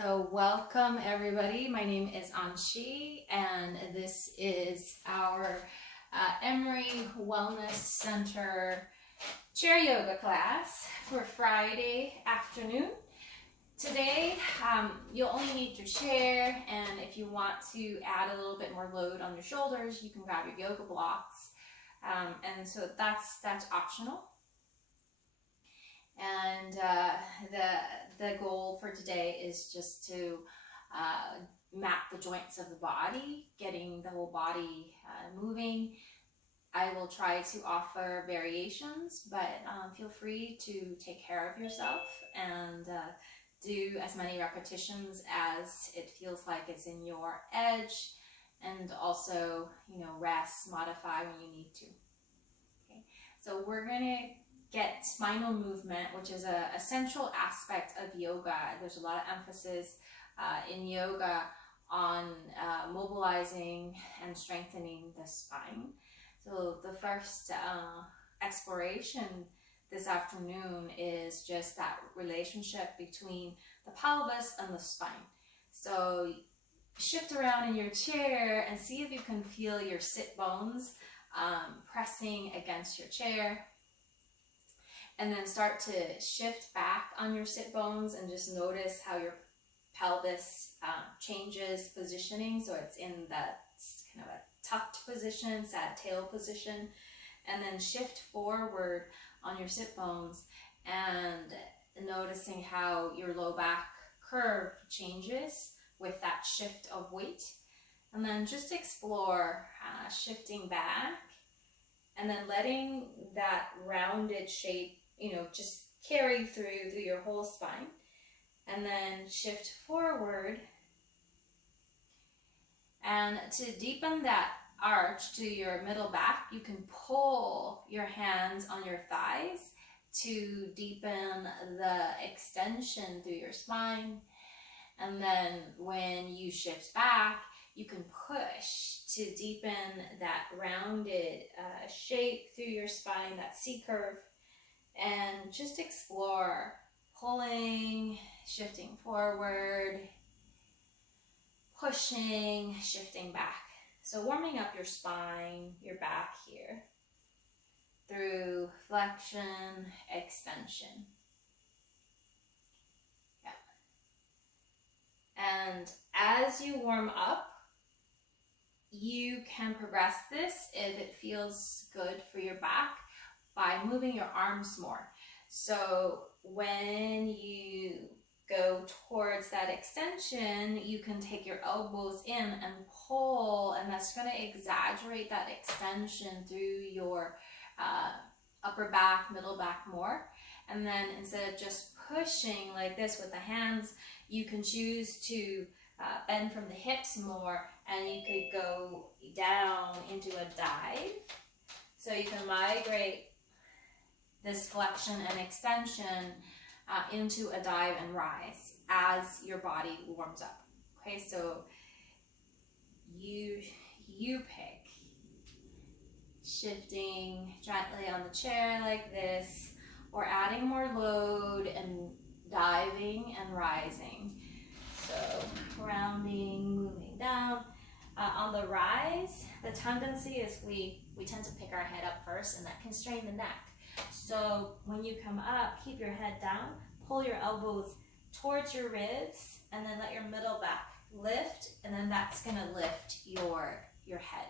So welcome everybody. My name is Anshi and this is our Emory Wellness Center chair yoga class for Friday afternoon. Today you'll only need your chair, and if you want to add a little bit more load on your shoulders, you can grab your yoga blocks, and so that's optional. And the goal for today is just to map the joints of the body, getting the whole body moving. I will try to offer variations, but feel free to take care of yourself and do as many repetitions as it feels like it's in your edge, and also, rest, modify when you need to. Okay, so we're gonna get spinal movement, which is a central aspect of yoga. There's a lot of emphasis in yoga on mobilizing and strengthening the spine. So the first exploration this afternoon is just that relationship between the pelvis and the spine. So shift around in your chair and see if you can feel your sit bones pressing against your chair. And then start to shift back on your sit bones and just notice how your pelvis changes positioning. So it's in that kind of a tucked position, sad tail position. And then shift forward on your sit bones and noticing how your low back curve changes with that shift of weight. And then just explore shifting back and then letting that rounded shape just carry through your whole spine, and then shift forward. And to deepen that arch to your middle back, you can pull your hands on your thighs to deepen the extension through your spine. And then when you shift back, you can push to deepen that rounded shape through your spine, that C curve. And just explore pulling, shifting forward, pushing, shifting back. So warming up your spine, your back here, through flexion, extension. Yeah. And as you warm up, you can progress this if it feels good for your back, by moving your arms more. So when you go towards that extension, you can take your elbows in and pull, and that's going to exaggerate that extension through your upper back, middle back more. And then instead of just pushing like this with the hands, you can choose to bend from the hips more, and you could go down into a dive. So you can migrate this flexion and extension into a dive and rise as your body warms up. Okay, so you pick. Shifting gently on the chair like this, or adding more load and diving and rising. So rounding, moving down. On the rise, the tendency is we tend to pick our head up first, and that can strain the neck. So when you come up, keep your head down, pull your elbows towards your ribs, and then let your middle back lift, and then that's going to lift your head.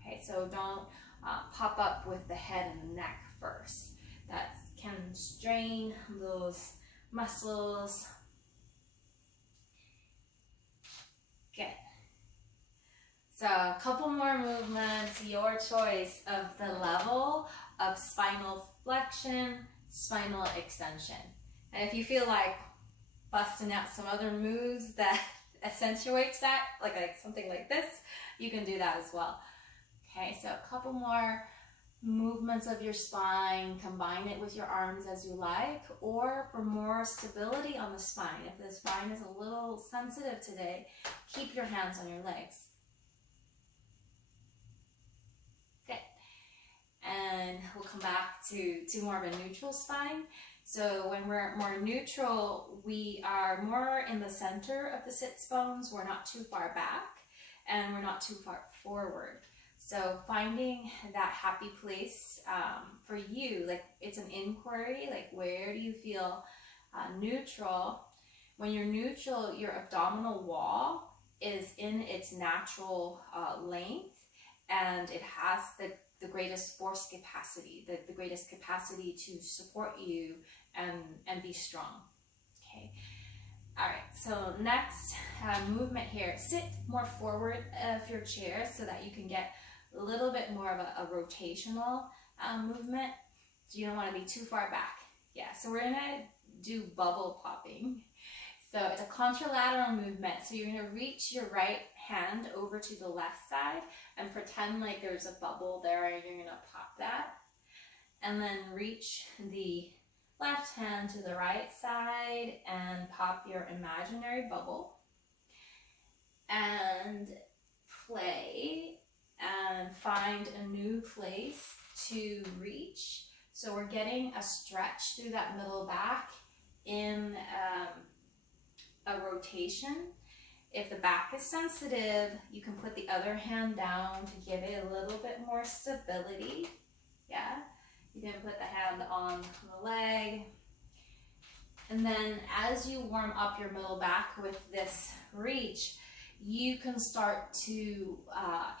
Okay, so don't pop up with the head and the neck first. That can strain those muscles. Good. So a couple more movements, your choice of the level of spinal flexion, spinal extension. And if you feel like busting out some other moves that accentuates that, like something like this, you can do that as well. Okay, so a couple more movements of your spine. Combine it with your arms as you like, or for more stability on the spine, if the spine is a little sensitive today, keep your hands on your legs. And we'll come back to more of a neutral spine. So when we're more neutral, we are more in the center of the sits bones. We're not too far back and we're not too far forward. So finding that happy place for you, like it's an inquiry, like where do you feel neutral? When you're neutral, your abdominal wall is in its natural length, and it has the greatest force capacity, the greatest capacity to support you and be strong. Okay. All right, so next movement here. Sit more forward of your chair so that you can get a little bit more of a rotational movement. So you don't want to be too far back. Yeah, so we're gonna do bubble popping. So it's a contralateral movement. So you're gonna reach your right hand over to the left side and pretend like there's a bubble there and you're gonna pop that. And then reach the left hand to the right side and pop your imaginary bubble. And play and find a new place to reach. So we're getting a stretch through that middle back in a rotation. If the back is sensitive, you can put the other hand down to give it a little bit more stability. Yeah, you can put the hand on the leg. And then as you warm up your middle back with this reach, you can start to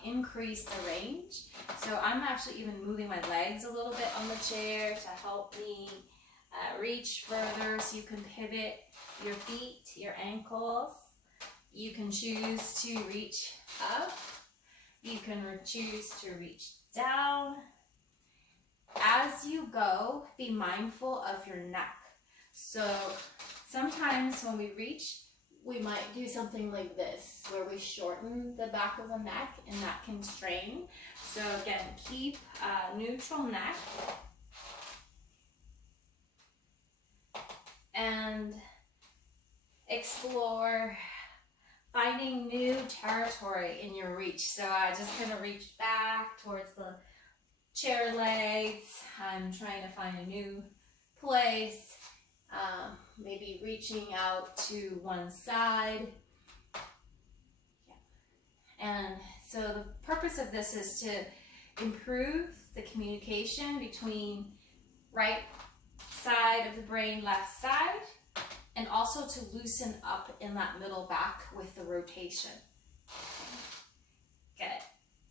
increase the range. So I'm actually even moving my legs a little bit on the chair to help me reach further. So you can pivot your feet, your ankles. You can choose to reach up. You can choose to reach down. As you go, be mindful of your neck. So sometimes when we reach, we might do something like this, where we shorten the back of the neck, and that can strain. So again, keep a neutral neck. And explore finding new territory in your reach. So I just kind of reach back towards the chair legs. I'm trying to find a new place. Maybe reaching out to one side. Yeah. And so the purpose of this is to improve the communication between right side of the brain, left side, and also to loosen up in that middle back with the rotation. Good.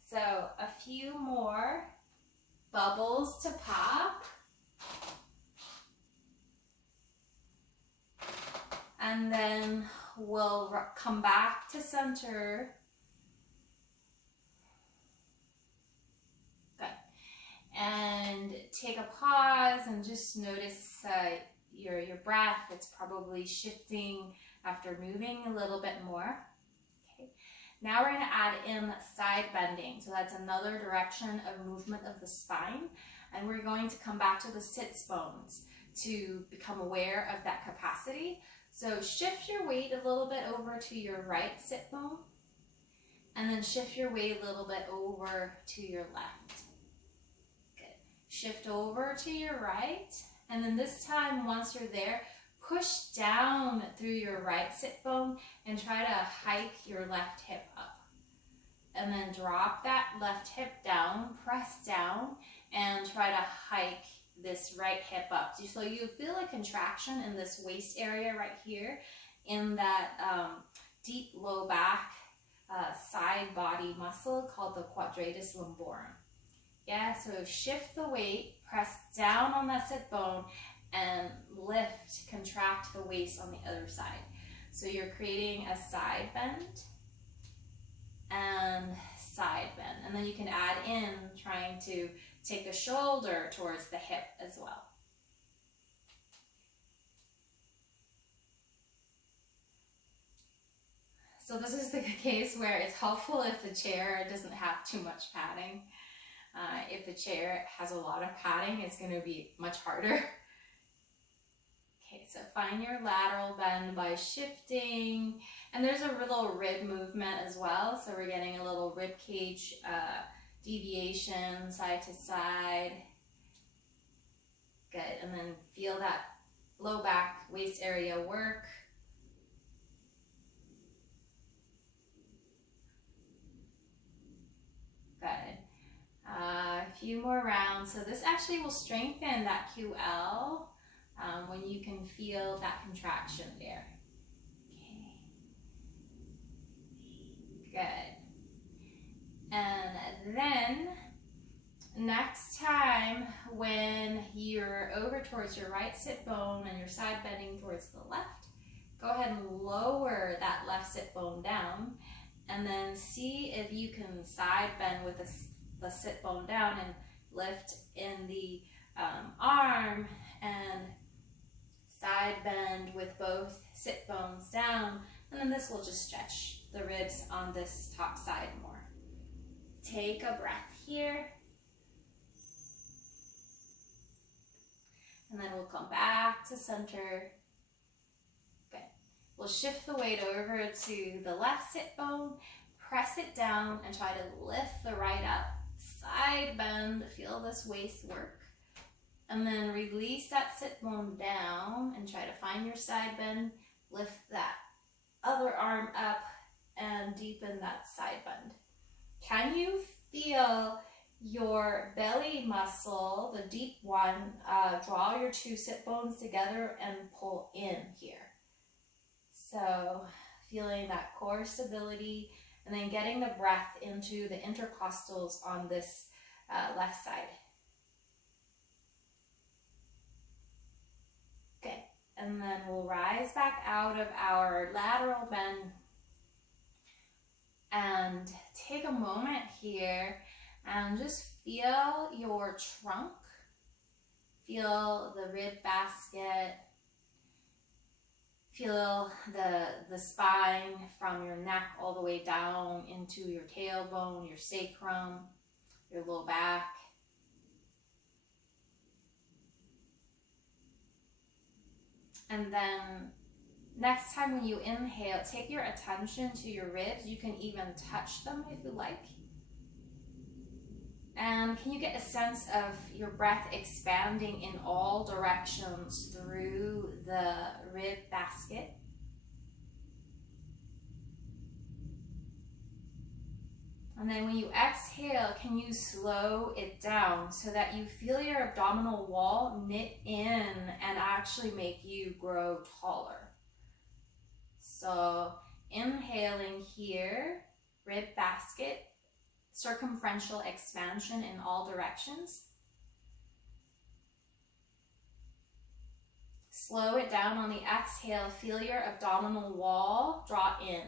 So a few more bubbles to pop. And then we'll come back to center. Good. And take a pause and just notice your breath. It's probably shifting after moving a little bit more. Okay. Now we're going to add in side bending. So that's another direction of movement of the spine. And we're going to come back to the sits bones to become aware of that capacity. So shift your weight a little bit over to your right sit bone, and then shift your weight a little bit over to your left. Good. Shift over to your right, and then this time, once you're there, push down through your right sit bone and try to hike your left hip up. And then drop that left hip down, press down, and try to hike this right hip up. So you feel a contraction in this waist area right here in that deep low back side body muscle called the quadratus lumborum. Yeah, so shift the weight, press down on that sit bone, and lift, contract the waist on the other side. So you're creating a side bend and side bend. And then you can add in trying to take the shoulder towards the hip as well. So this is the case where it's helpful if the chair doesn't have too much padding. If the chair has a lot of padding, it's going to be much harder. Okay, so find your lateral bend by shifting. And there's a little rib movement as well. So we're getting a little rib cage deviation side to side. Good, and then feel that low back, waist area work. Good. A few more rounds. So this actually will strengthen that QL when you can feel that contraction there. Okay. Good. And then next time when you're over towards your right sit bone and your side bending towards the left, go ahead and lower that left sit bone down, and then see if you can side bend with the sit bone down and lift in the arm, and side bend with both sit bones down, and then this will just stretch the ribs on this top side more. Take a breath here, and then we'll come back to center. Good. We'll shift the weight over to the left sit bone, press it down, and try to lift the right up. Side bend, feel this waist work. And then release that sit bone down and try to find your side bend. Lift that other arm up and deepen that side bend. Can you feel your belly muscle, the deep one, draw your two sit bones together and pull in here? So feeling that core stability, and then getting the breath into the intercostals on this left side. Okay, and then we'll rise back out of our lateral bend and take a moment here and just feel your trunk, feel the rib basket, feel the spine from your neck all the way down into your tailbone, your sacrum, your low back. And then next time when you inhale, take your attention to your ribs. You can even touch them if you like. And can you get a sense of your breath expanding in all directions through the rib basket? And then when you exhale, can you slow it down so that you feel your abdominal wall knit in and actually make you grow taller? So inhaling here, rib basket, circumferential expansion in all directions. Slow it down on the exhale. Feel your abdominal wall draw in.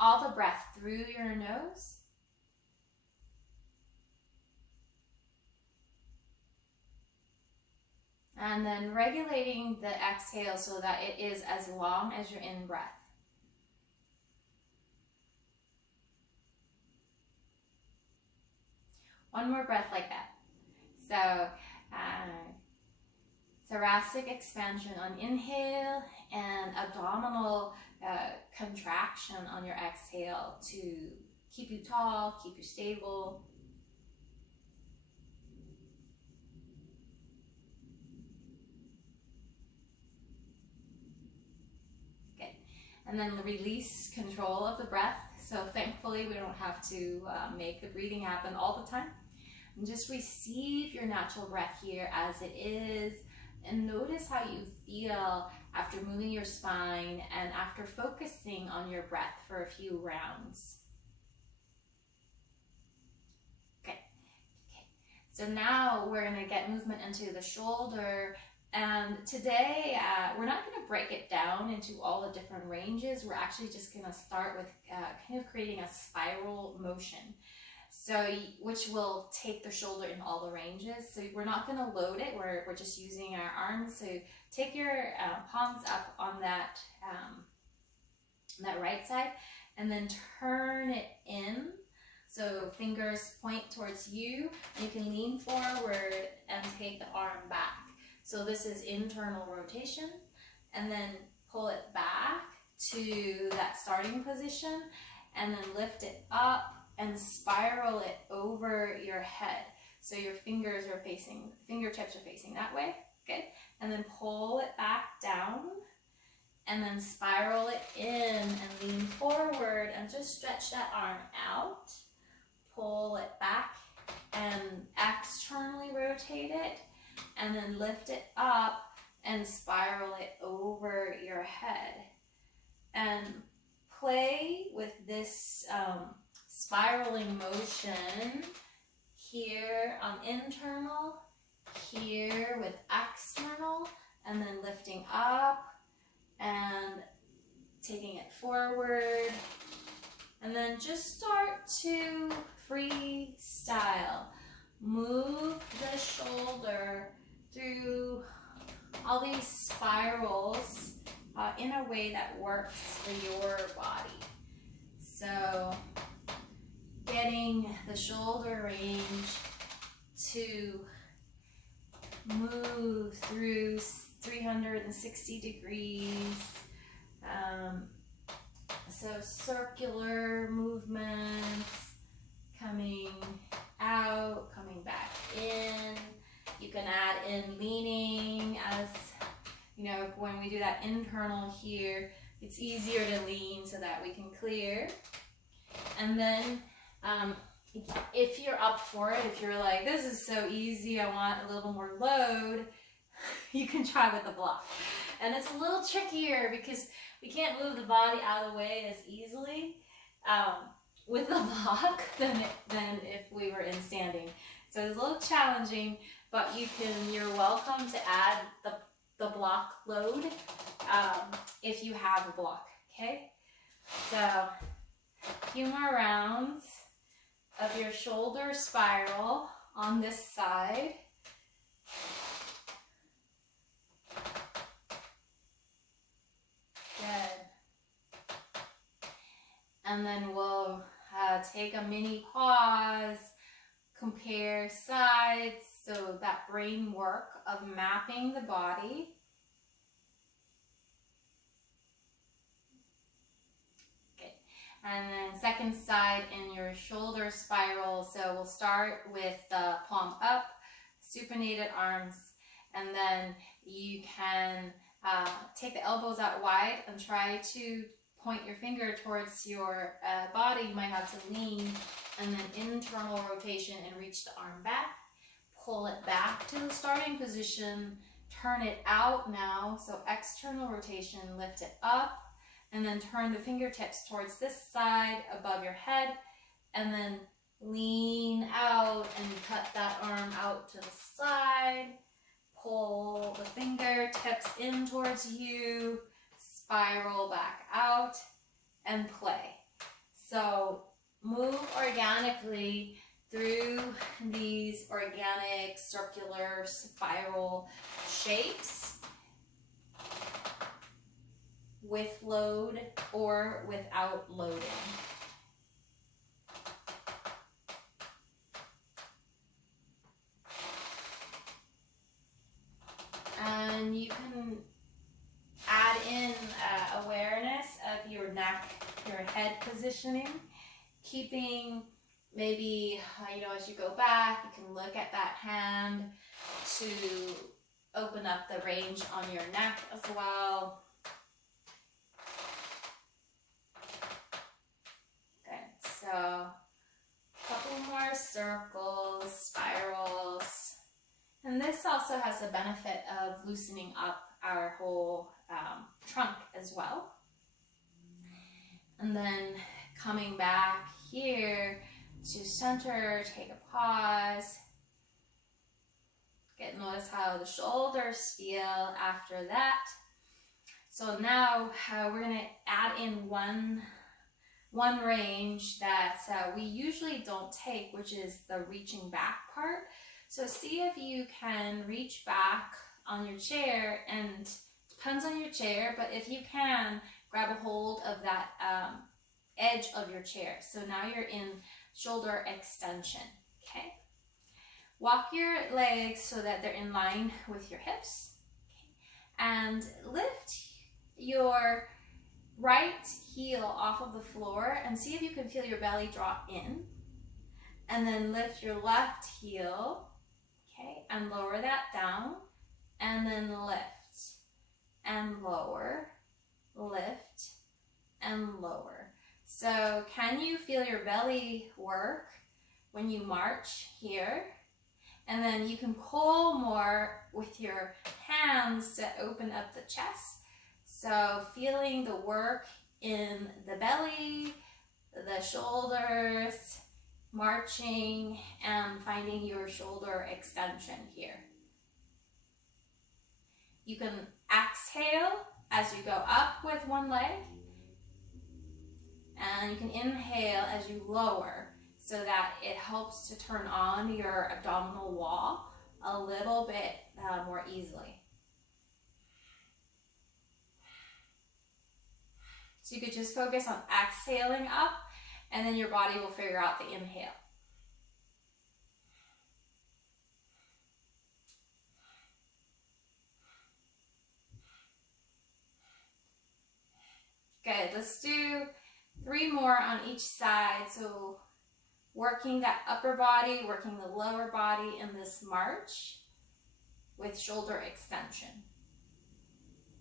All the breath through your nose. And then regulating the exhale so that it is as long as your in-breath. One more breath like that. So thoracic expansion on inhale and abdominal contraction on your exhale to keep you tall, keep you stable. And then release control of the breath. So thankfully we don't have to make the breathing happen all the time. And just receive your natural breath here as it is, and notice how you feel after moving your spine and after focusing on your breath for a few rounds. Okay. So now we're going to get movement into the shoulder. And today, we're not going to break it down into all the different ranges. We're actually just going to start with kind of creating a spiral motion. So, which will take the shoulder in all the ranges. So we're not going to load it. We're just using our arms. So take your palms up on that, that right side, and then turn it in. So fingers point towards you. And you can lean forward and take the arm back. So this is internal rotation, and then pull it back to that starting position, and then lift it up and spiral it over your head. So your fingertips are facing that way. Good. And then pull it back down and then spiral it in and lean forward and just stretch that arm out. Pull it back and externally rotate it and then lift it up and spiral it over your head. And play with this spiraling motion here on internal, here with external, and then lifting up and taking it forward. And then just start to freestyle. Move the shoulder through all these spirals in a way that works for your body. So getting the shoulder range to move through 360 degrees. So circular movements, coming out, coming back in. You can add in leaning, as you know, when we do that internal here, it's easier to lean so that we can clear. And then if you're up for it, if you're like, this is so easy, I want a little more load, you can try with the block. And it's a little trickier because we can't move the body out of the way as easily with the block than if we were in standing. So it's a little challenging, but you're welcome to add the block load if you have a block, okay? So a few more rounds of your shoulder spiral on this side. Good. And then we'll take a mini pause, compare sides, so that brain work of mapping the body. Okay. And then second side in your shoulder spiral. So we'll start with the palm up, supinated arms, and then you can take the elbows out wide and try to point your finger towards your body. You might have to lean, and then internal rotation and reach the arm back. Pull it back to the starting position, turn it out now, so external rotation, lift it up, and then turn the fingertips towards this side above your head, and then lean out and cut that arm out to the side. Pull the fingertips in towards you, spiral back out, and play. So move organically through these organic circular spiral shapes with load or without loading. And you can add in awareness of your neck, your head positioning, keeping maybe, as you go back, you can look at that hand to open up the range on your neck as well. Good, so a couple more circles, spirals. And this also has the benefit of loosening up our whole trunk as well. And then coming back here to center, take a pause. Notice how the shoulders feel after that. So now we're going to add in one range that we usually don't take, which is the reaching back part. So see if you can reach back on your chair, and depends on your chair, but if you can, grab a hold of that edge of your chair. So now you're in shoulder extension, okay? Walk your legs so that they're in line with your hips, okay? And lift your right heel off of the floor and see if you can feel your belly draw in. And then lift your left heel, okay, and lower that down. And then lift and lower, lift and lower. So can you feel your belly work when you march here? And then you can pull more with your hands to open up the chest. So feeling the work in the belly, the shoulders, marching and finding your shoulder extension here. You can exhale as you go up with one leg, and you can inhale as you lower so that it helps to turn on your abdominal wall a little bit more easily. So you could just focus on exhaling up, and then your body will figure out the inhale. Good, let's do 3 more on each side. So working that upper body, working the lower body in this march with shoulder extension.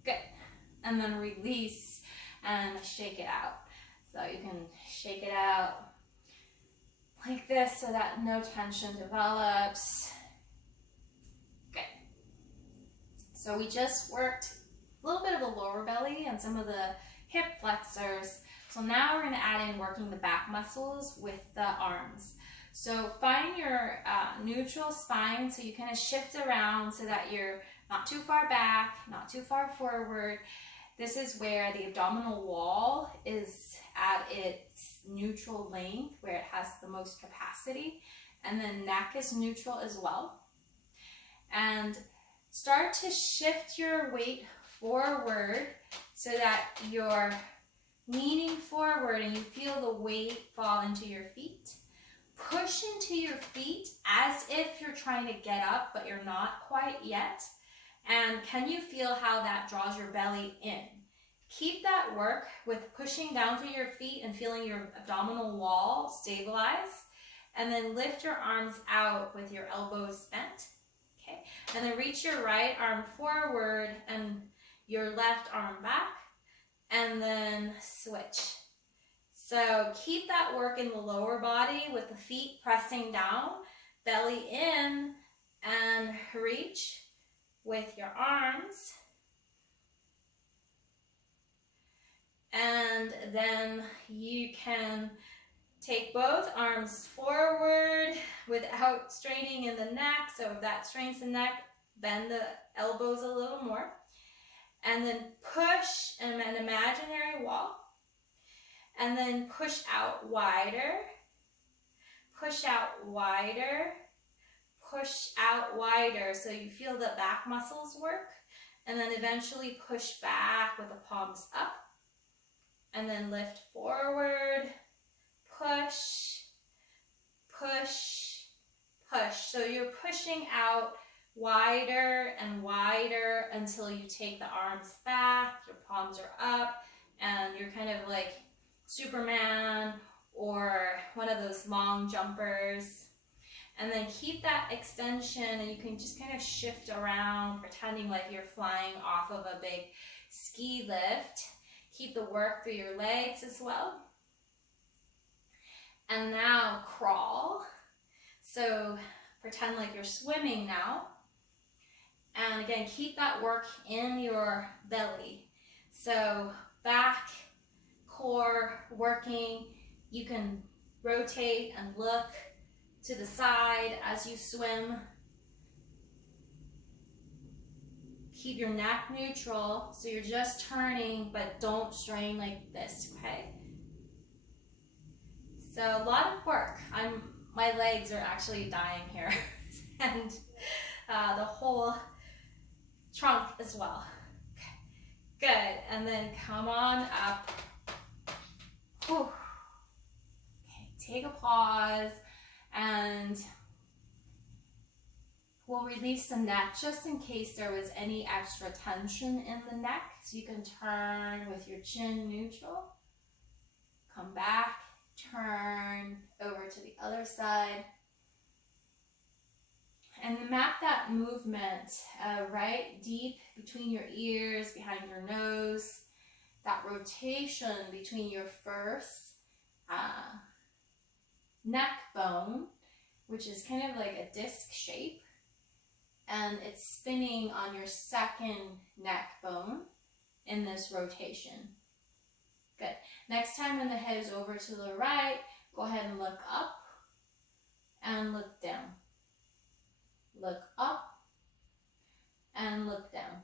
Good, and then release and shake it out. So you can shake it out like this so that no tension develops. Good. So we just worked a little bit of the lower belly and some of the hip flexors. So now we're going to add in working the back muscles with the arms. So find your neutral spine, so you kind of shift around so that you're not too far back, not too far forward. This is where the abdominal wall is at its neutral length, where it has the most capacity. And then neck is neutral as well. And start to shift your weight forward so that you're leaning forward and you feel the weight fall into your feet. Push into your feet as if you're trying to get up, but you're not quite yet. And can you feel how that draws your belly in? Keep that work with pushing down through your feet and feeling your abdominal wall stabilize. And then lift your arms out with your elbows bent. Okay. And then reach your right arm forward and your left arm back. And then switch. So keep that work in the lower body with the feet pressing down, belly in, and reach with your arms. And then you can take both arms forward without straining in the neck. So if that strains the neck, bend the elbows a little more. And then push an imaginary wall. And then push out wider. Push out wider. Push out wider so you feel the back muscles work. And then eventually push back with the palms up. And then lift forward. Push. Push. Push. So you're pushing out wider and wider until you take the arms back, your palms are up, and you're kind of like Superman or one of those long jumpers. And then keep that extension, and you can just kind of shift around, pretending like you're flying off of a big ski lift. Keep the work through your legs as well. And now crawl. So pretend like you're swimming now. And again, keep that work in your belly. So back, core working. You can rotate and look to the side as you swim. Keep your neck neutral, so you're just turning, but don't strain like this, okay? So a lot of work. My legs are actually dying here. And the whole trunk as well. Okay. Good, and then come on up. Whew. Okay, take a pause and we'll release the neck just in case there was any extra tension in the neck. So you can turn with your chin neutral, come back, turn over to the other side. And map that movement right deep between your ears, behind your nose, that rotation between your first neck bone, which is kind of like a disc shape, and it's spinning on your second neck bone in this rotation. Good. Next time when the head is over to the right, go ahead and look up and look down. Look up and look down.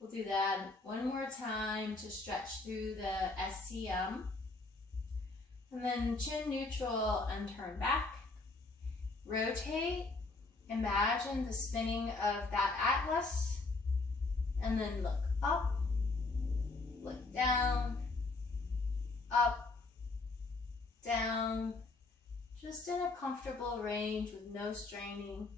We'll do that one more time to stretch through the SCM. And then chin neutral and turn back. Rotate. Imagine the spinning of that atlas. And then look up, look down, up, down. Just in a comfortable range with no straining.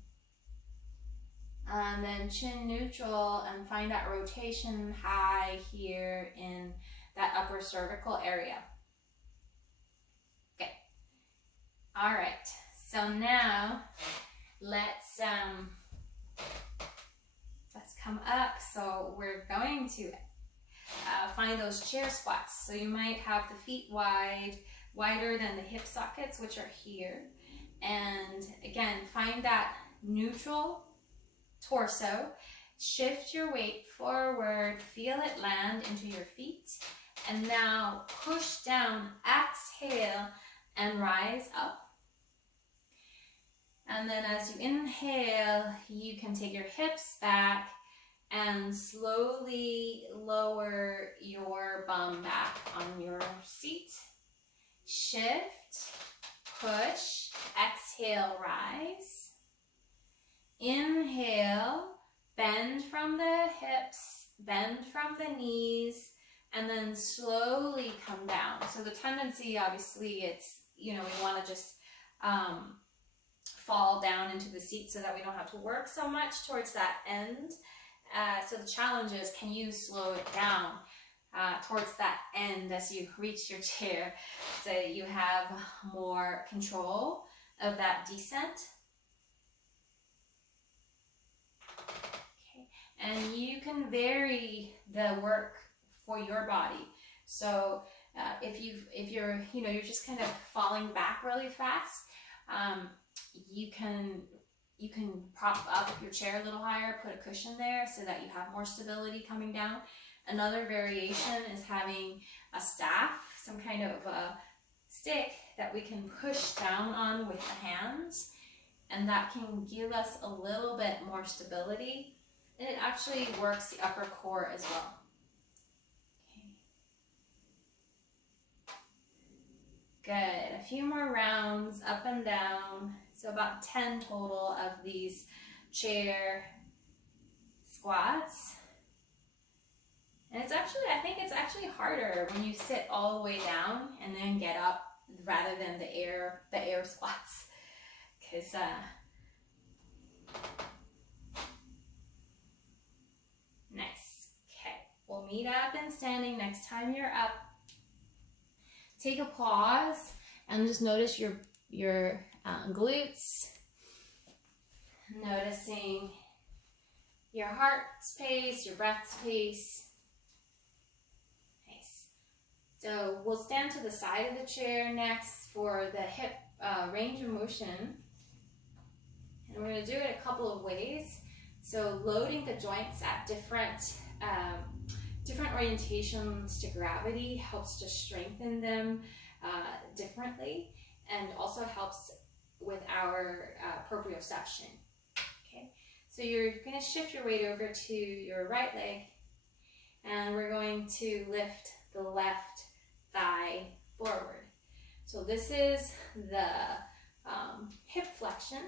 And then chin neutral and find that rotation high here in that upper cervical area. Okay. All right. So now let's come up. So we're going to find those chair squats. So you might have the feet wider than the hip sockets, which are here. And again, find that neutral torso, shift your weight forward, feel it land into your feet, and now push down, exhale, and rise up. And then as you inhale, you can take your hips back and slowly lower your bum back on your seat. Shift, push, exhale, rise. Inhale, bend from the hips, bend from the knees, and then slowly come down. So the tendency, obviously, it's, we want to just fall down into the seat so that we don't have to work so much towards that end. So the challenge is, can you slow it down towards that end as you reach your chair so you have more control of that descent? And you can vary the work for your body. So if you're just kind of falling back really fast, you can prop up your chair a little higher, put a cushion there so that you have more stability coming down. Another variation is having a staff, some kind of a stick that we can push down on with the hands, and that can give us a little bit more stability. And it actually works the upper core as well. Okay. Good. A few more rounds up and down. So about 10 total of these chair squats. And it's actually, I think it's actually harder when you sit all the way down and then get up rather than the air squats. Because nice. Okay, we'll meet up in standing next time you're up. Take a pause and just notice your glutes. Noticing your heart space, your breath space. Nice. So we'll stand to the side of the chair next for the hip range of motion. And we're going to do it a couple of ways. So loading the joints at different orientations to gravity helps to strengthen them differently, and also helps with our proprioception. Okay, so you're going to shift your weight over to your right leg, and we're going to lift the left thigh forward. So this is the hip flexion.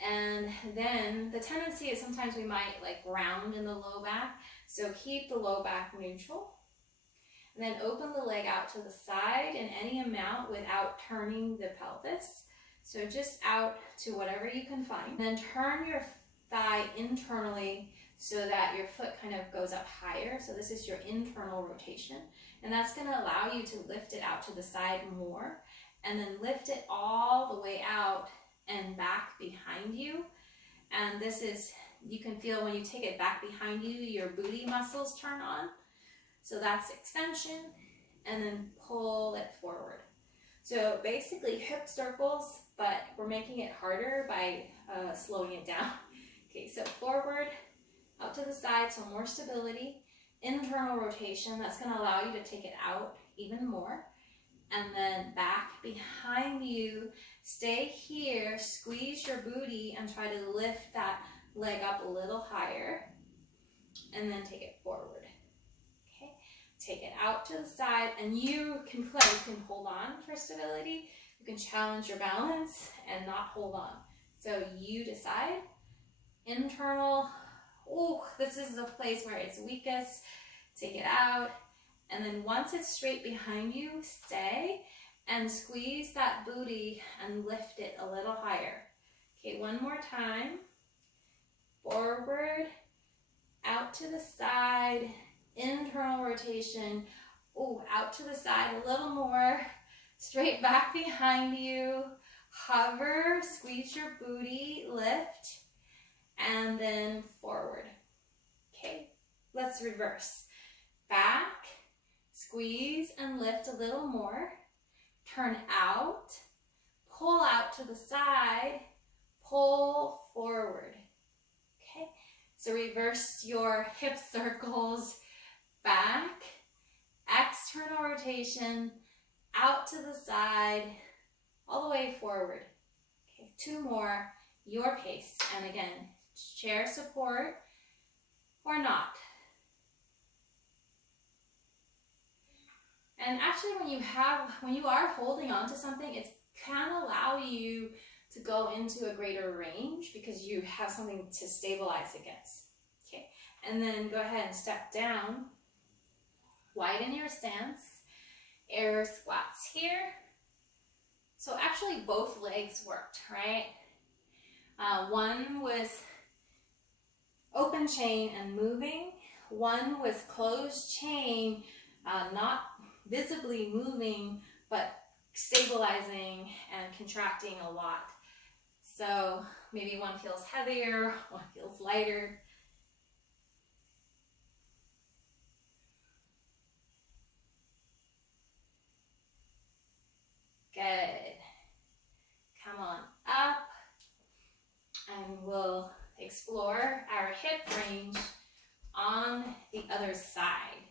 And then the tendency is sometimes we might like round in the low back. So keep the low back neutral. And then open the leg out to the side in any amount without turning the pelvis. So just out to whatever you can find. Then turn your thigh internally so that your foot kind of goes up higher. So this is your internal rotation. And that's going to allow you to lift it out to the side more. And then lift it all the way out and back behind you. And this is, you can feel when you take it back behind you, your booty muscles turn on. So that's extension. And then pull it forward. So basically hip circles, but we're making it harder by slowing it down. Okay, so forward, out to the side, so more stability. Internal rotation, that's going to allow you to take it out even more. And then back behind you, stay here, squeeze your booty and try to lift that leg up a little higher. And then take it forward. Okay, take it out to the side, and you can play, you can hold on for stability. You can challenge your balance and not hold on. So you decide. Internal, oh, this is the place where it's weakest. Take it out. And then once it's straight behind you, stay and squeeze that booty and lift it a little higher. Okay, one more time. Forward, out to the side, internal rotation. Oh, out to the side a little more. Straight back behind you. Hover, squeeze your booty, lift, and then forward. Okay, let's reverse. Back, squeeze and lift a little more. Turn out, pull out to the side, pull forward. Okay, so reverse your hip circles. Back, external rotation, out to the side, all the way forward. Okay, two more, your pace. And again, chair support or not. And actually when you are holding on to something, it can allow you to go into a greater range because you have something to stabilize against. Okay, and then go ahead and step down. Widen your stance. Air squats here. So actually both legs worked, right? One was open chain and moving. One was closed chain, not visibly moving, but stabilizing and contracting a lot. So maybe one feels heavier, one feels lighter. Good. Come on up, and we'll explore our hip range on the other side.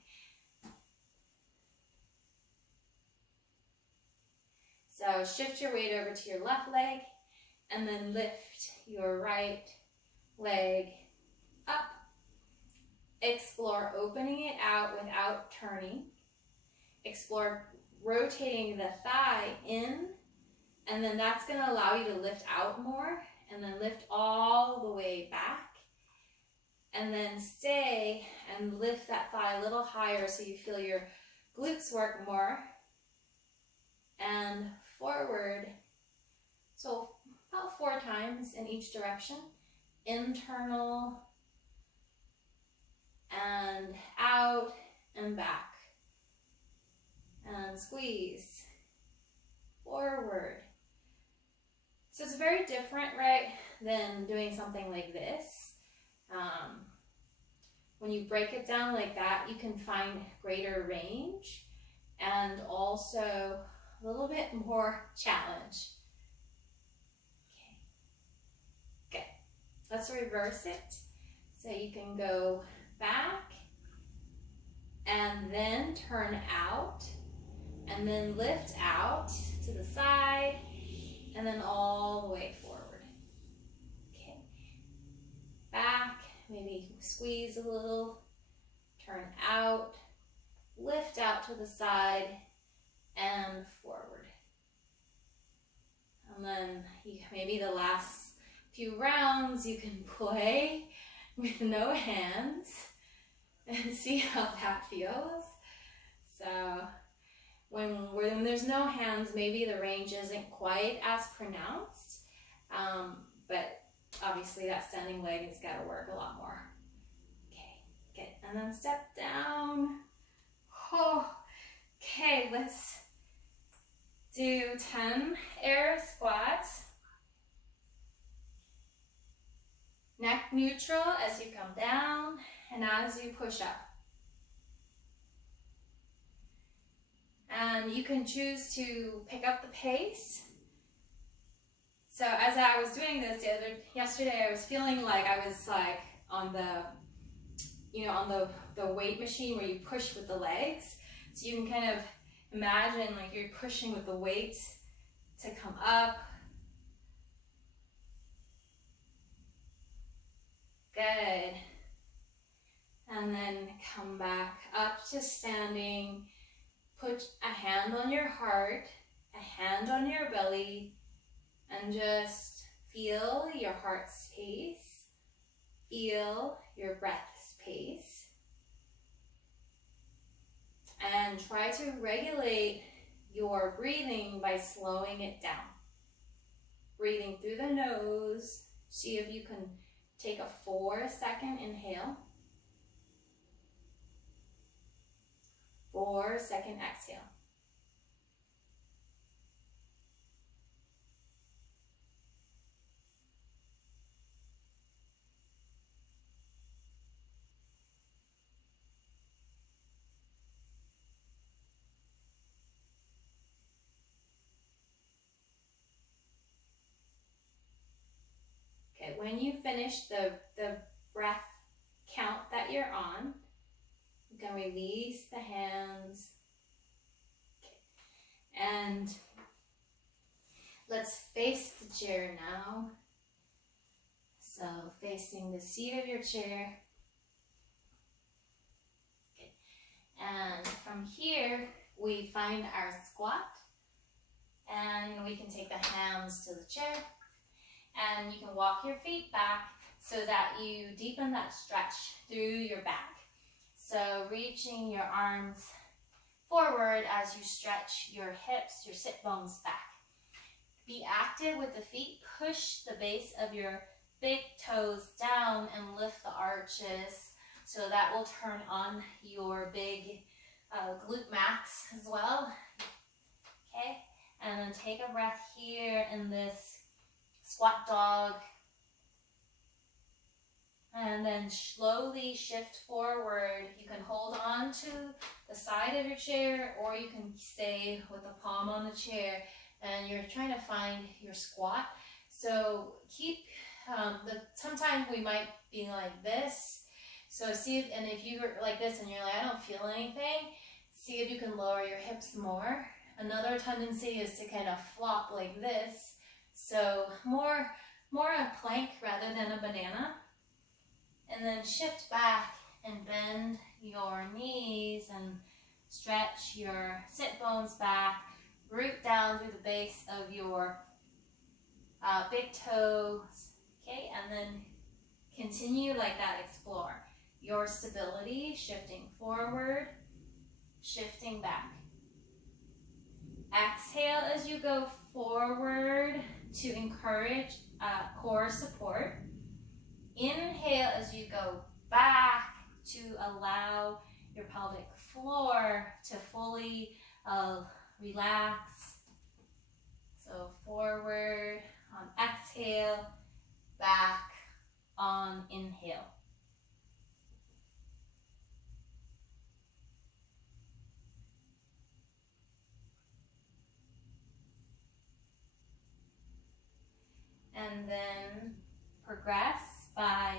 So shift your weight over to your left leg, and then lift your right leg up. Explore opening it out without turning. Explore rotating the thigh in, and then that's going to allow you to lift out more, and then lift all the way back, and then stay and lift that thigh a little higher so you feel your glutes work more, and forward. So about 4 times in each direction. Internal and out and back. And squeeze, forward. So it's very different, right, than doing something like this. When you break it down like that, you can find greater range and also a little bit more challenge. Okay, good. Let's reverse it. So you can go back and then turn out. And then lift out to the side, and then all the way forward. Okay. Back, maybe squeeze a little, turn out, lift out to the side, and forward. And then maybe the last few rounds you can play with no hands and see how that feels. So When there's no hands, maybe the range isn't quite as pronounced, but obviously that standing leg has got to work a lot more. Okay, good. And then step down. Oh, okay, let's do 10 air squats. Neck neutral as you come down and as you push up. And you can choose to pick up the pace. So as I was doing this yesterday, I was feeling like I was like on the weight machine where you push with the legs. So you can kind of imagine like you're pushing with the weights to come up. Good. And then come back up to standing. Put a hand on your heart, a hand on your belly, and just feel your heart's pace. Feel your breath's pace. And try to regulate your breathing by slowing it down. Breathing through the nose. See if you can take a 4-second inhale. 4-second exhale. Okay, when you finish the breath count that you're on, you can release the hands. Okay. And let's face the chair now. So facing the seat of your chair. Okay. And from here, we find our squat. And we can take the hands to the chair. And you can walk your feet back so that you deepen that stretch through your back. So reaching your arms forward as you stretch your hips, your sit bones back. Be active with the feet. Push the base of your big toes down and lift the arches. So that will turn on your big glute max as well. Okay, and then take a breath here in this squat dog. And then slowly shift forward. You can hold on to the side of your chair or you can stay with the palm on the chair and you're trying to find your squat. So keep, sometimes we might be like this. So see if, and if you're like this and you're like, I don't feel anything, see if you can lower your hips more. Another tendency is to kind of flop like this. So more a plank rather than a banana. And then shift back and bend your knees and stretch your sit bones back. Root down through the base of your big toes. Okay, and then continue like that, explore your stability, shifting forward, shifting back. Exhale as you go forward to encourage core support. Inhale as you go back to allow your pelvic floor to fully relax. So forward on exhale, back on inhale. And then progress by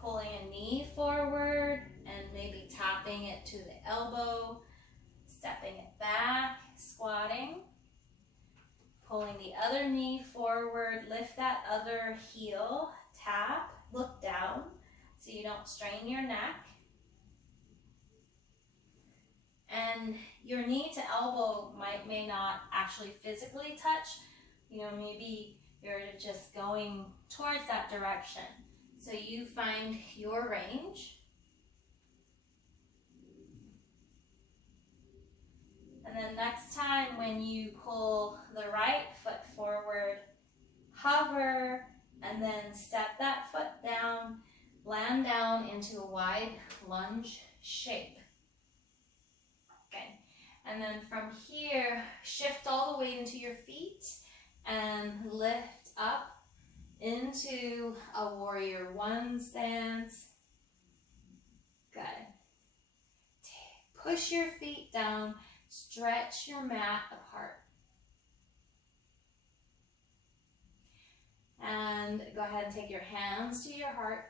pulling a knee forward and maybe tapping it to the elbow, stepping it back, squatting, pulling the other knee forward, lift that other heel, tap, look down so you don't strain your neck. And your knee to elbow may not actually physically touch, maybe you're just going towards that direction. So you find your range. And then next time when you pull the right foot forward, hover, and then step that foot down, land down into a wide lunge shape. Okay, and then from here, shift all the way into your feet and lift up into a warrior one stance. Good. Push your feet down, stretch your mat apart. And go ahead and take your hands to your heart.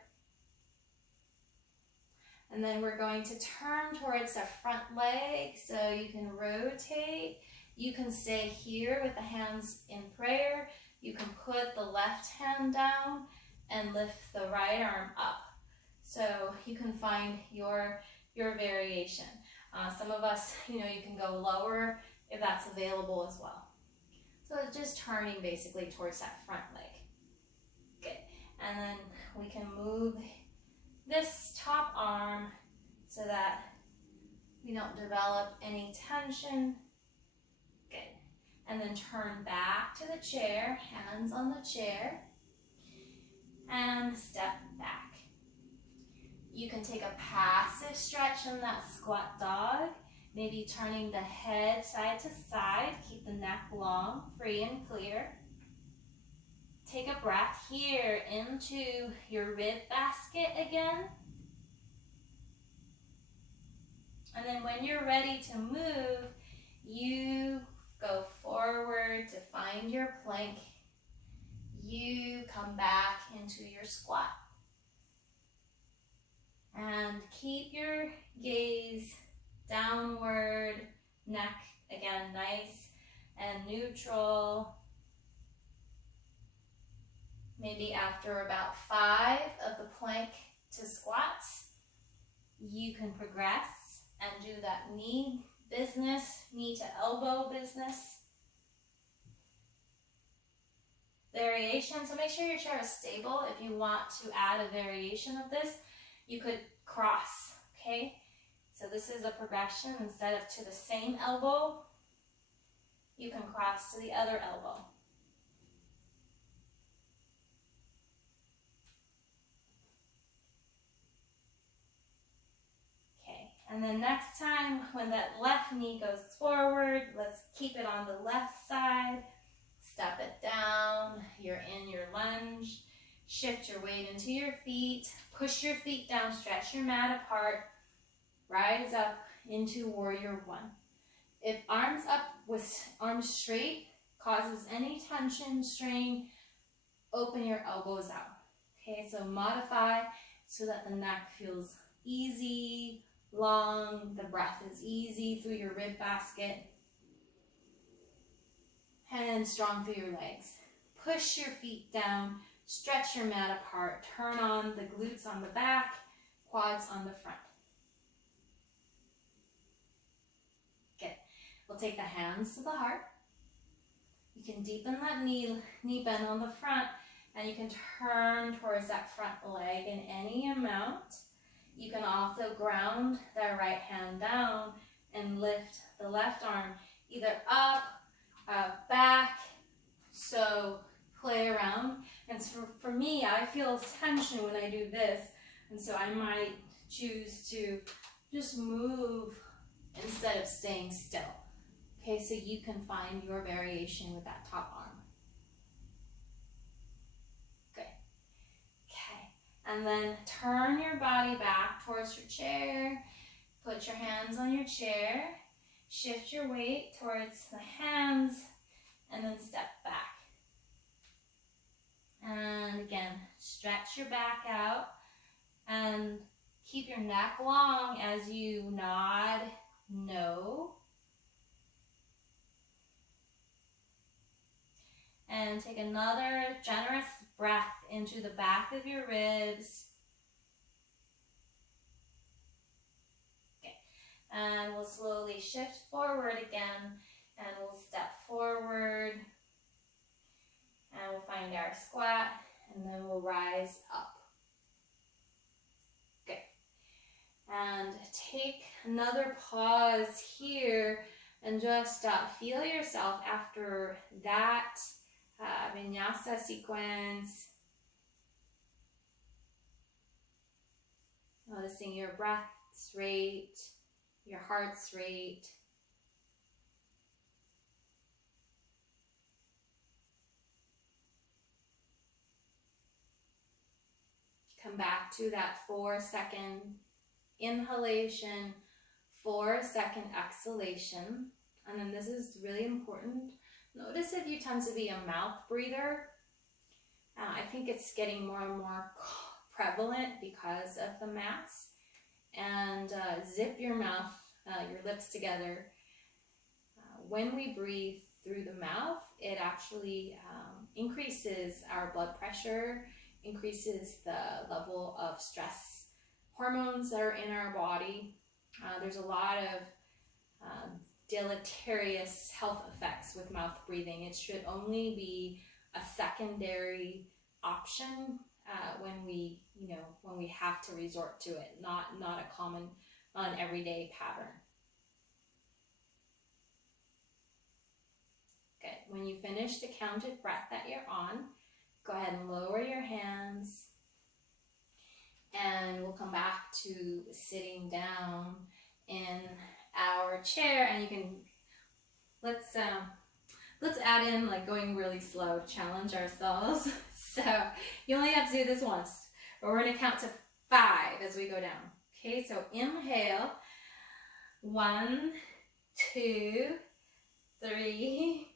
And then we're going to turn towards the front leg so you can rotate. You can stay here with the hands in prayer. You can put the left hand down and lift the right arm up. So you can find your variation. Some of us, you can go lower if that's available as well. So it's just turning basically towards that front leg. Good. And then we can move this top arm so that we don't develop any tension. Good. And then turn back to the chair, hands on the chair, and step back. You can take a passive stretch in that squat dog, maybe turning the head side to side, keep the neck long, free and clear. Take a breath here into your rib basket again. And then when you're ready to move, you go forward to find your plank. You come back into your squat. And keep your gaze downward, neck again nice and neutral. Maybe after about 5 of the plank to squats, you can progress and do that knee business, knee to elbow business. Variation, so make sure your chair is stable. If you want to add a variation of this, you could cross, okay? So this is a progression. Instead of to the same elbow, you can cross to the other elbow. Okay, and then next time when that left knee goes forward, let's keep it on the left side. Step it down, you're in your lunge. Shift your weight into your feet, push your feet down, stretch your mat apart, rise up into warrior one. If arms up with arms straight causes any tension, strain, open your elbows out. Okay, so modify so that the neck feels easy, long, the breath is easy through your rib basket, and strong through your legs. Push your feet down, stretch your mat apart, turn on the glutes on the back, quads on the front. Good. We'll take the hands to the heart. You can deepen that knee bend on the front, and you can turn towards that front leg in any amount. You can also ground that right hand down and lift the left arm either up, back, so play around. And so for me, I feel tension when I do this, and so I might choose to just move instead of staying still. Okay, so you can find your variation with that top arm. Good. Okay, and then turn your body back towards your chair. Put your hands on your chair. Shift your weight towards the hands, and then step back. And again, stretch your back out and keep your neck long as you nod no. And take another generous breath into the back of your ribs. Okay, and we'll slowly shift forward again, and we'll step forward. And we'll find our squat, and then we'll rise up. Good. And take another pause here And just feel yourself after that vinyasa sequence, noticing your breath's rate, your heart's rate. Come back to that 4-second inhalation, 4-second exhalation. And then this is really important. Notice if you tend to be a mouth breather. I think it's getting more and more prevalent because of the mask. And zip your mouth, your lips together. When we breathe through the mouth, it actually increases our blood pressure, increases the level of stress hormones that are in our body. There's a lot of deleterious health effects with mouth breathing. It should only be a secondary option when we have to resort to it, not a common, not an everyday pattern. Good. When you finish the counted breath that you're on, go ahead and lower your hands, and we'll come back to sitting down in our chair. And you can, let's add in like going really slow to challenge ourselves. So you only have to do this once, but we're going to count to 5 as we go down. Okay, so inhale, 1, 2, 3,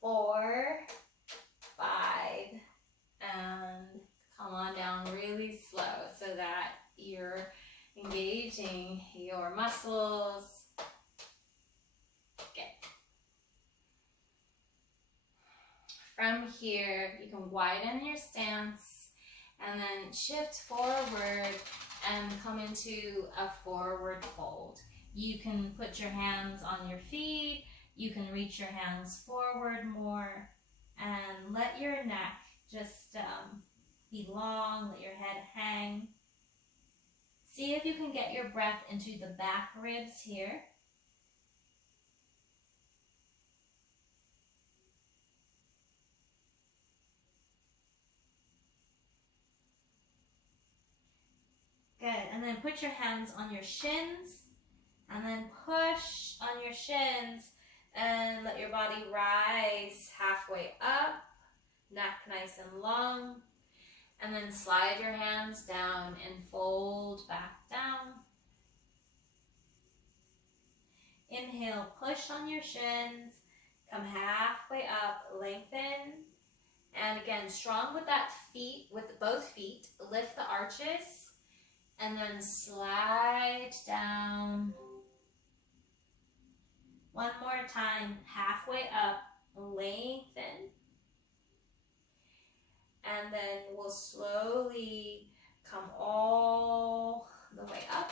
4, 5, and come on down really slow so that you're engaging your muscles. Okay. From here, you can widen your stance and then shift forward and come into a forward fold. You can put your hands on your feet. You can reach your hands forward more and let your neck just be long, let your head hang. See if you can get your breath into the back ribs here. Good, and then put your hands on your shins and then push on your shins and let your body rise halfway up, neck nice and long. And then slide your hands down and fold back down. Inhale, push on your shins, come halfway up, lengthen. And again, strong with that feet, with both feet, lift the arches. And then slide down. One more time, halfway up, lengthen. And then we'll slowly come all the way up.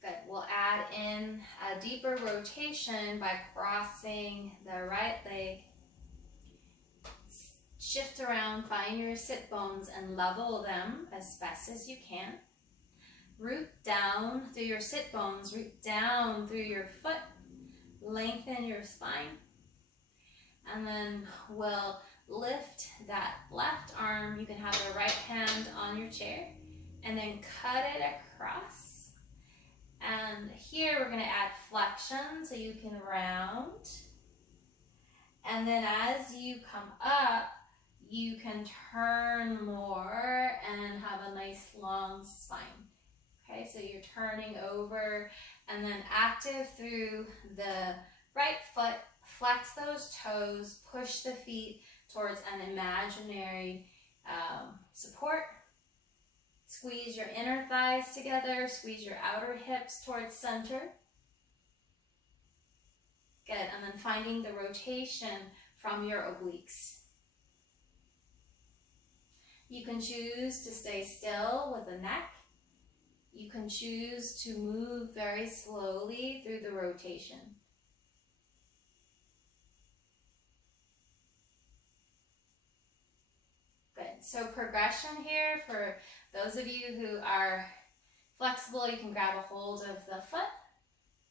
Good. We'll add in a deeper rotation by crossing the right leg. Shift around, find your sit bones and level them as best as you can. Root down through your sit bones, root down through your foot, lengthen your spine. And then we'll lift that left arm. You can have the right hand on your chair and then cut it across. And here we're going to add flexion so you can round. And then as you come up, you can turn more and have a nice long spine. Okay, so you're turning over and then active through the right foot. Flex those toes, push the feet towards an imaginary support. Squeeze your inner thighs together, squeeze your outer hips towards center. Good, and then finding the rotation from your obliques. You can choose to stay still with the neck. You can choose to move very slowly through the rotation. Good. So progression here, for those of you who are flexible, you can grab a hold of the foot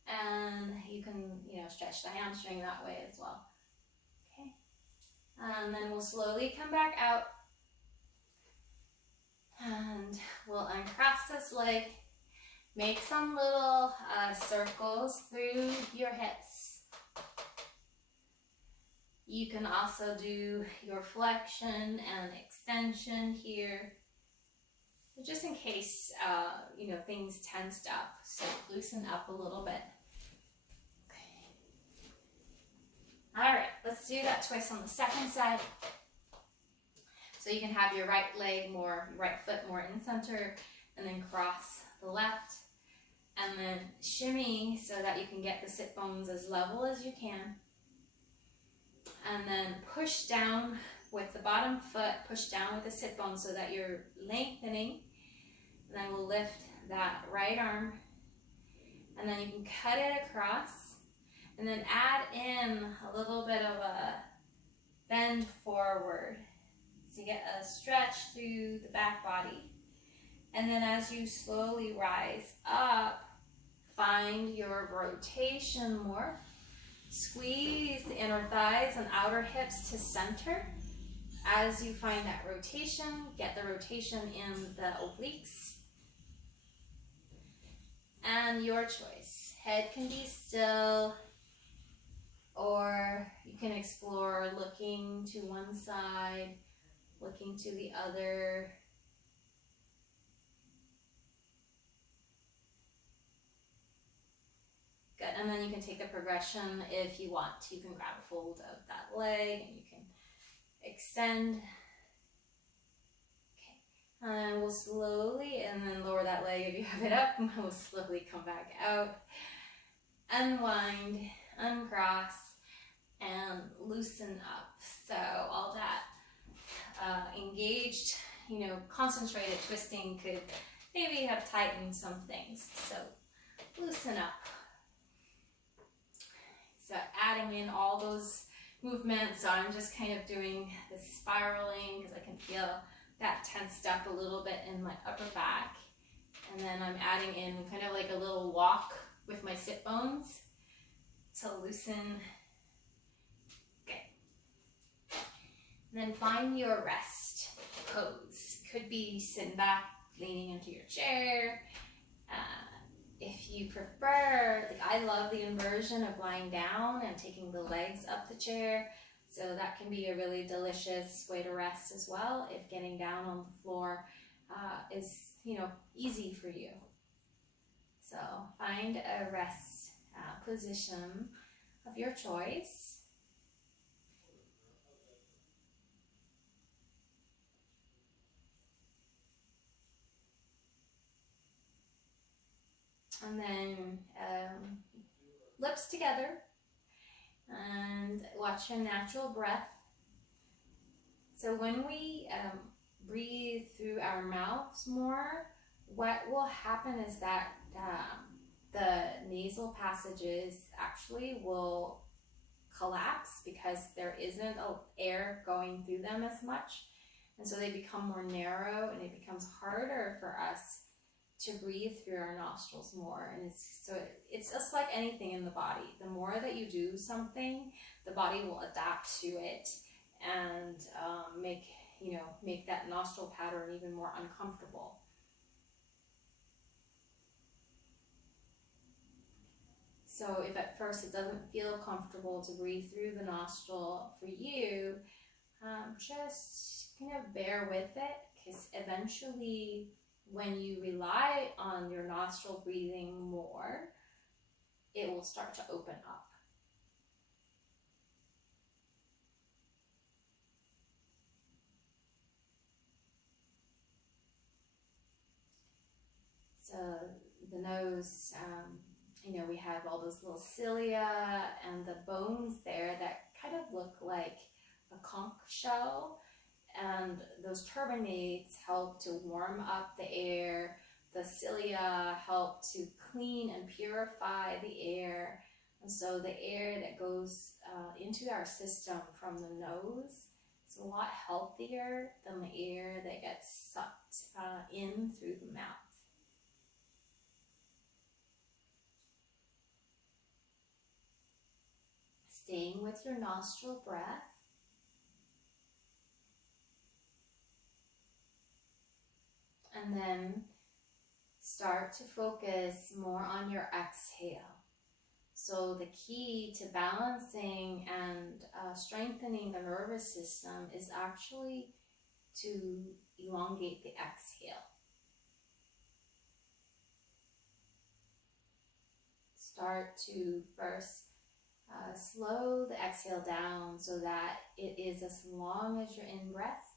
And you can, stretch the hamstring that way as well. Okay. And then we'll slowly come back out. And we'll uncross this leg. Make some little circles through your hips. You can also do your flexion and extension here, just in case, things tensed up. So loosen up a little bit. Okay. All right, let's do that twist on the second side. So you can have your right foot more in center, and then cross the left, and then shimmy so that you can get the sit bones as level as you can. And then push down with the bottom foot, push down with the sit bone so that you're lengthening. And then we'll lift that right arm, and then you can cut it across, and then add in a little bit of a bend forward. So you get a stretch through the back body. And then as you slowly rise up, find your rotation more. Squeeze the inner thighs and outer hips to center. As you find that rotation, get the rotation in the obliques. And your choice. Head can be still, or you can explore looking to one side, looking to the other. Good, and then you can take the progression if you want. You can grab a fold of that leg and you can extend. Okay, and we'll slowly, and then lower that leg if you have it up, and we'll slowly come back out. Unwind, uncross, and loosen up. So all that engaged, concentrated twisting could maybe have tightened some things. So loosen up. So adding in all those movements. So I'm just kind of doing this spiraling because I can feel that tensed up a little bit in my upper back. And then I'm adding in kind of like a little walk with my sit bones to loosen. Okay. And then find your rest pose. Could be sitting back, leaning into your chair. If you prefer, I love the inversion of lying down and taking the legs up the chair. So that can be a really delicious way to rest as well, if getting down on the floor is, easy for you. So find a rest position of your choice. And then lips together, and watch your natural breath. So when we breathe through our mouths more, what will happen is that the nasal passages actually will collapse because there isn't air going through them as much. And so they become more narrow, and it becomes harder for us to breathe through our nostrils more. And it's just like anything in the body. The more that you do something, the body will adapt to it and make that nostril pattern even more uncomfortable. So if at first it doesn't feel comfortable to breathe through the nostril for you, just kind of bear with it, because eventually when you rely on your nostril breathing more, it will start to open up. So the nose, we have all those little cilia and the bones there that kind of look like a conch shell. And those turbinates help to warm up the air. The cilia help to clean and purify the air. And so the air that goes into our system from the nose is a lot healthier than the air that gets sucked in through the mouth. with your nostril breath. And then start to focus more on your exhale. So the key to balancing and strengthening the nervous system is actually to elongate the exhale. Start to first slow the exhale down so that it is as long as your in-breath.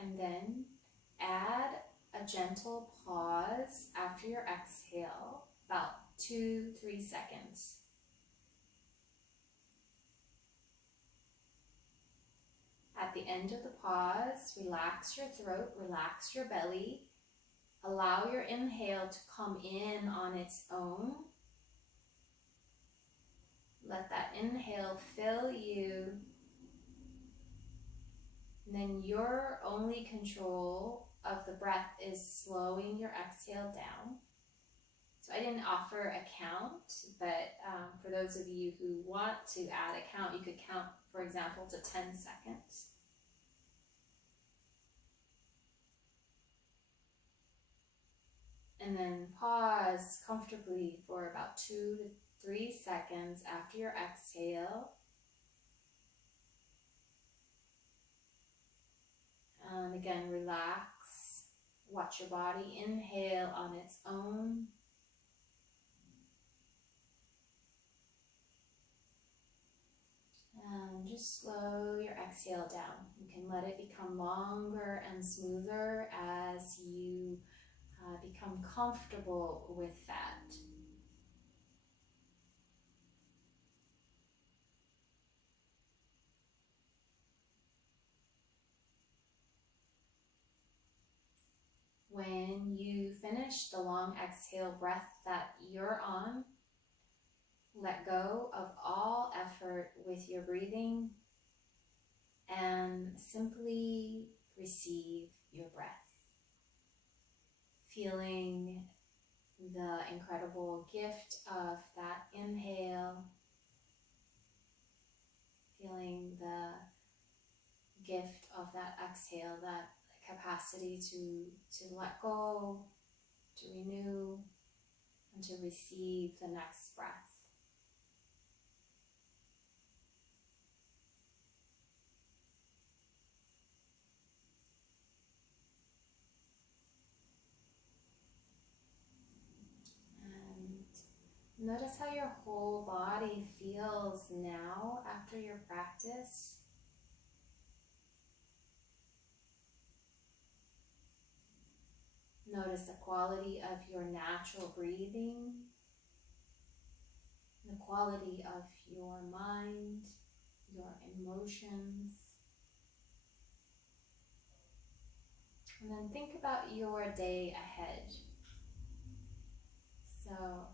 And then add a gentle pause after your exhale, about 2-3 seconds. At the end of the pause, relax your throat, relax your belly. Allow your inhale to come in on its own. Let that inhale fill you. And then your only control of the breath is slowing your exhale down. So I didn't offer a count, but for those of you who want to add a count, you could count, for example, to 10 seconds. And then pause comfortably for about 2 to 3 seconds after your exhale. And again, relax. Watch your body inhale on its own. And just slow your exhale down. You can let it become longer and smoother as you become comfortable with that. When you finish the long exhale breath that you're on, let go of all effort with your breathing and simply receive your breath. Feeling the incredible gift of that inhale, feeling the gift of that exhale, that capacity to let go, to renew, and to receive the next breath. And notice how your whole body feels now after your practice. Notice the quality of your natural breathing, the quality of your mind, your emotions. And then think about your day ahead. So,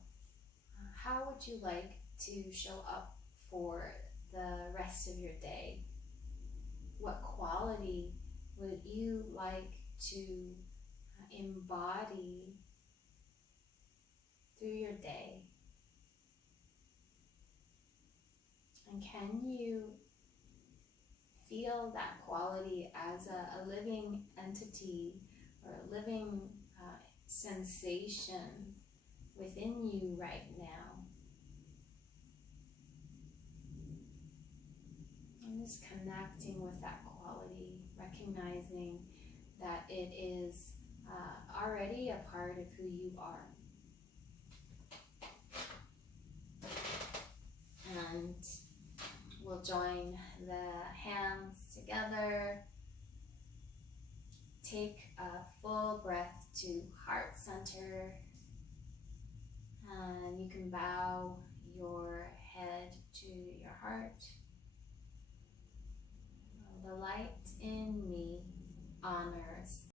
how would you like to show up for the rest of your day? What quality would you like to embody through your day? And can you feel that quality as a living entity or a living sensation within you right now? And just connecting with that quality, recognizing that it is already a part of who you are. And we'll join the hands together. Take a full breath to heart center. And you can bow your head to your heart. The light in me honors